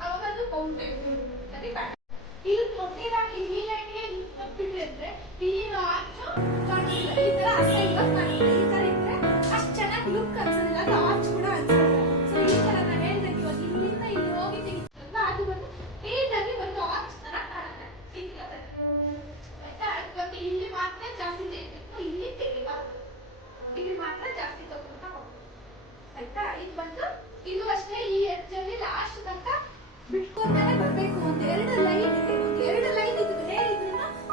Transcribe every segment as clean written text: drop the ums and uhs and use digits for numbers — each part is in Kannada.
ಅವಾಗದು ಕೌಂಟ್ ಸರಿ ಬಾ ಇಲ್ಲಿ ಕೊಟ್ಟಿರಾಗಿ ಈ ಲೈನ್ಗೆ ಬಿಟ್ರೆ ಅಂದ್ರೆ ಈ ಆರ್ಚ್ ಕಾಣಿಲ್ಲ ಈ ತರ ಅಸೈಡ್ ಕಾಣಿಲ್ಲ ಈ ತರ ಇದ್ರೆ ಅಷ್ಟು ಚೆನ್ನಾಗಿ ಲುಕ್ ಅನ್ಸೋದಿಲ್ಲ ಅದು ಆರ್ಚ್ ಕೂಡ ಅನ್ಸೋದಿಲ್ಲ ಸೊ ಈ ತರ ನಾನು ಹೇಳ್ದಂಗೆ ಇವಾಗ ಇಲ್ಲಿಂದ ಇಲ್ಲಿ ಹೋಗಿ ತೆಗಿತೀರಲ್ಲ ಅದು ಬಂದು ನೀಟಾಗಿ ಒಂದು ಆರ್ಚ್ ತರ ಕಾಣುತ್ತೆ ಆಯ್ತಾ ಇವಾಗ ಇಲ್ಲಿ ಮಾತ್ರ ಜಾಸ್ತಿ ತೆಗಿಬೇಕು ಇಲ್ಲಿ ತೆಗಿಬಾರ್ದು ಇಲ್ಲಿ ಮಾತ್ರ ಜಾಸ್ತಿ ತಗೊಂತಾ ಹೋಗ್ಬೇಕು ಆಯ್ತಾ ಇದು ಬಂದು ಇದು ಅಷ್ಟೇ ಈ ಎಡ್ಜಲ್ಲಿ ಲಾಸ್ಟ್ ತನಕ ಬಿಟ್ಕೊಂಡೇ ಬರ್ಬೇಕು ಒಂದೆರಡು ಲೈನ್ ಇದ್ರೆ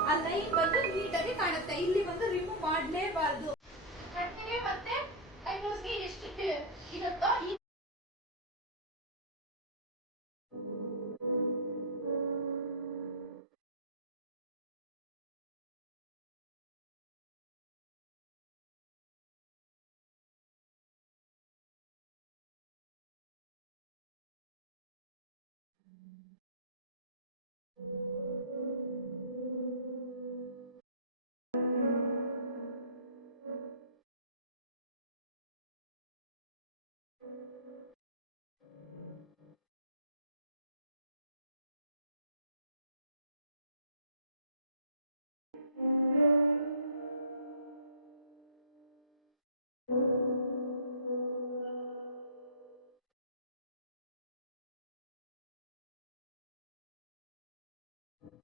ಆ ಲೈನ್ ಬಂದು ನೀಟಾಗಿ ಕಾಣುತ್ತೆ ಇಲ್ಲಿ